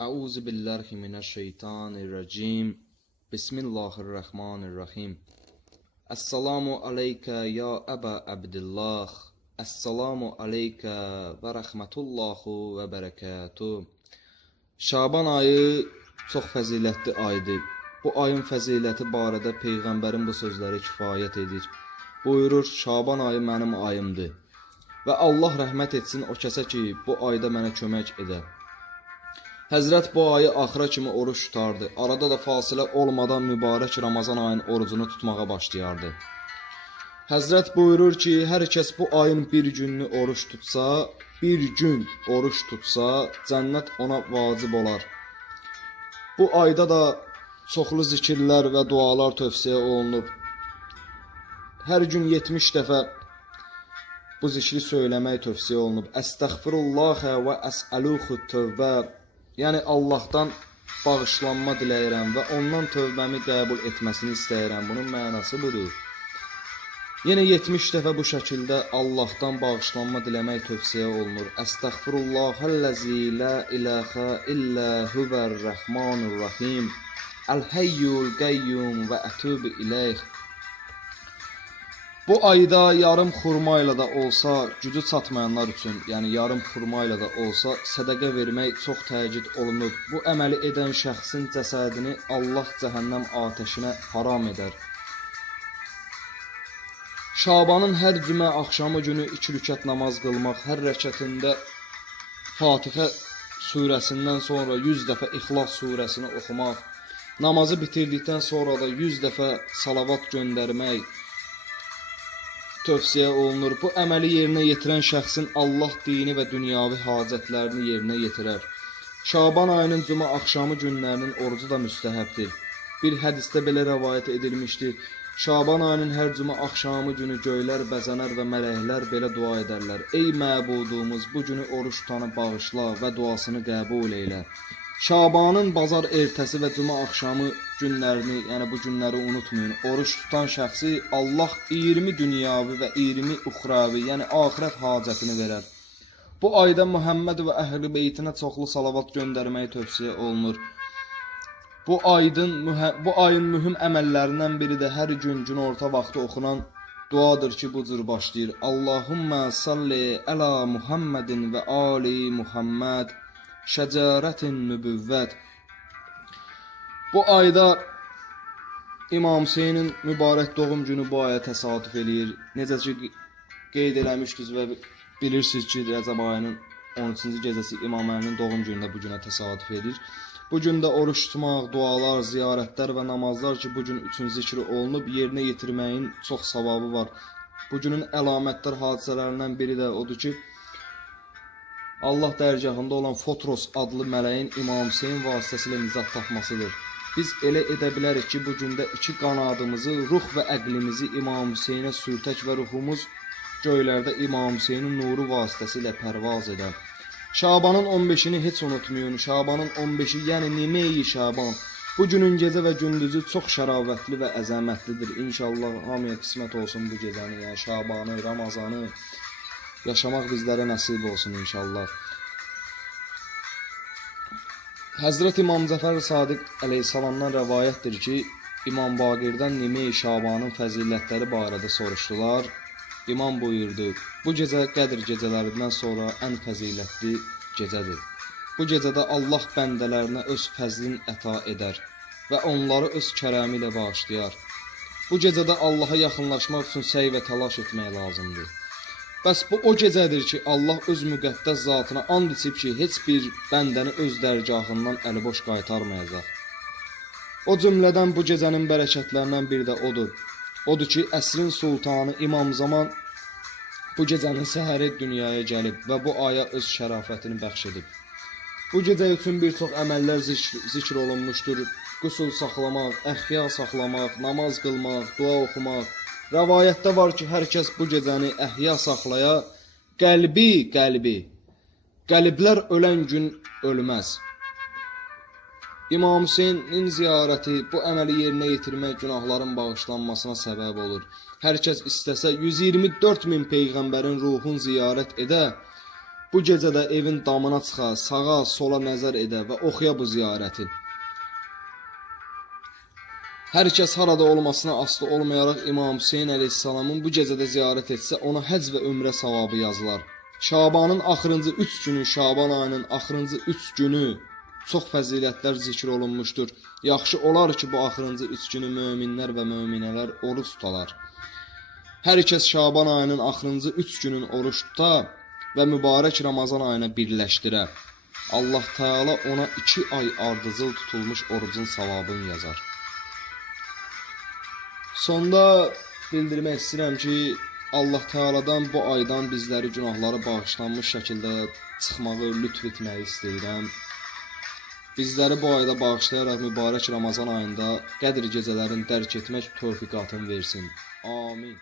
Euzu billahi mineşşeytanirracim. Bismillahirrahmanirrahim. Esselamu aleyke ya Eba Abdullah. Esselamu aleyke ve rahmetullahu ve berekatuhu. Şaban ayı çox fəzilətli aydır. Bu ayın fəziləti barədə Peyğəmbərin bu sözləri kifayət edir. Buyurur, Şaban ayı mənim ayımdır. Və Allah rəhmət etsin o kəsə ki, bu ayda mənə kömək edər. Həzrət bu ayı axıra kimi oruç tutardı. Arada da fasilə olmadan mübarək Ramazan ayının orucunu tutmağa başlayardı. Həzrət buyurur ki, hər kəs bu ayın bir gününü oruç tutsa, bir gün oruç tutsa, cənnət ona vacib olar. Bu ayda da çoxlu zikirlər və dualar tövsiyə olunub. Hər gün 70 dəfə bu zikri söyləmək tövsiyə olunub. Əstəğfirullahə və əs'aluhu tövbə. Yəni Allahdan bağışlanma diləyirəm və ondan tövbəmi qəbul etməsini istəyirəm. Bunun mənası budur. Yenə 70 dəfə bu şəkildə Allahdan bağışlanma diləmək tövsiyə olunur. Əstəğfirullahəl-ləzi la ilahə illə huvər-rəhmanur-rahim. Əl-həyyul-qəyyum və ətub iləyh. Bu ayda yarım xurma ilə də olsa, gücü çatmayanlar üçün, yəni yarım xurma ilə də olsa, sədaqə vermək çox təkid olunub. Bu əməli edən şəxsin cəsədini Allah cəhənnəm atəşinə haram edər. Şabanın hər cümə axşamı günü 2 rükət namaz qılmaq, hər rəkətində Fatihə surəsindən sonra 100 dəfə İxlas surəsini oxumaq, namazı bitirdikdən sonra da 100 dəfə salavat göndərmək tövsiyə olunur. Bu əməli yerinə yetirən şəxsin Allah dini və dünyavi hacətlərini yerinə yetirər. Şaban ayının cümə axşamı günlərinin orucu da müstəhəbdir. Bir hədisdə belə rəvayət edilmişdir. Şaban ayının hər cümə axşamı günü göylər bəzənər və mələklər belə dua edərlər. Ey məbudumuz, bu günü oruç tutanı bağışla və duasını qəbul eylə. Şabanın bazar ertəsi və cümə axşamı günlərini, yəni bu günləri unutmayın. Oruç tutan şəxsi Allah 20 dünyavi və 20 uxravi, yəni axirət hacətini verər. Bu ayda Muhammed və əhl-i beytinə çoxlu salavat göndərməyi tövsiyə olunur. Bu ayın mühüm əməllərindən biri də hər gün günorta vaxtı oxunan duadır ki, bu cür başlayır. Allahumma salli əla Muhammedin və ali Muhammed şəcərətin nübüvvət. Bu ayda İmam Hüseynin mübarək doğum günü bu aya təsadüf eləyir. Necə ki qeyd eləmişdiniz və bilirsiniz ki, Rəcəb ayının 13-cü gecəsi İmam Əlinin doğum günündə bu günə təsadüf edir. Bu gündə oruç tutmaq, dualar, ziyarətlər və namazlar ki, bu gün üçün zikri olunub, yerinə yetirməyin çox savabı var. Bu günün əlamətdar hadisələrindən biri də odur ki, Allah dərgahında olan Fotros adlı mələyin İmam Hüseyin vasitəsilə nicat tapmasıdır. Biz elə edə bilərik ki, bu gündə 2 qanadımızı, ruh və əqlimizi İmam Hüseyinə sürtək və ruhumuz göylərdə İmam Hüseynin nuru vasitəsilə pərvaz edər. Şabanın 15-ini heç unutmayın. Şabanın 15-i, yəni Nimeyi Şaban. Bu günün gecə və gündüzü çox şəravətli və əzəmətlidir. İnşallah hamıya qismət olsun bu gecəni, yəni Şabanı, Ramazanı yaşamaq bizlərə nəsib olsun inşallah. Həzrət İmam Cəfər Sadiq əleyhissalamdan rəvayətdir ki, İmam Baqirdən Nime-i Şabanın fəzilətləri barədə soruşdular. İmam buyurdu, bu gecə Qədr gecələrindən sonra ən fəzilətli gecədir. Bu gecədə Allah bəndələrinə öz fəzlin əta edər və onları öz kərəmi ilə bağışlayar. Bu gecədə Allaha yaxınlaşmaq üçün səy və təlaş etmək lazımdır. Bəs bu o gecədir ki, Allah öz müqəddəs zatına and içib ki, heç bir bəndəni öz dərgahından əliboş qaytarmayacaq. O cümlədən bu gecənin bərəkətlərindən biri də odur. Odur ki, əsrin sultanı İmam Zaman bu gecənin səhəri dünyaya gəlib və bu aya öz şərafətini bəxş edib. Bu gecə üçün bir çox əməllər zikr olunmuşdur. Qüsul saxlamaq, əhya saxlamaq, namaz qılmaq, dua oxumaq. Rəvayətdə var ki, hər kəs bu gecəni əhya saxlaya, qəlblər ölən gün ölməz. İmam Hüseynin ziyarəti bu əməli yerinə yetirmək günahların bağışlanmasına səbəb olur. Hər kəs istəsə 124 min Peyğəmbərin ruhun ziyarət edə, Bu gecədə evin damına çıxa, sağa, sola nəzər edə və oxuya bu ziyarəti. Hər kəs harada olmasına asılı olmayaraq İmam Hüseyn əleyhissalamın bu gecədə ziyarət etsə, ona həcc və ümrə savabı yazılar. Şabanın axırıncı 3 günü, Şaban ayının axırıncı 3 günü çox fəzilətlər zikr olunmuşdur. Yaxşı olar ki, bu axırıncı 3 günü möminlər və möminələr oruç tutalar. Hər kəs Şaban ayının axırıncı 3 günün oruç tuta və mübarək Ramazan ayına birləşdirə. Allah Teala ona 2 ay ardıcıl tutulmuş orucun savabını yazar. Sonda bildirmək istəyirəm ki, Allah Teala'dan bu aydan bizləri günahları bağışlanmış şəkildə çıxmağı lütf etməyi istəyirəm. Bizləri bu ayda bağışlayaraq mübarək Ramazan ayında qədr gecələrini dərk etmək tövfiqatını versin. Amin.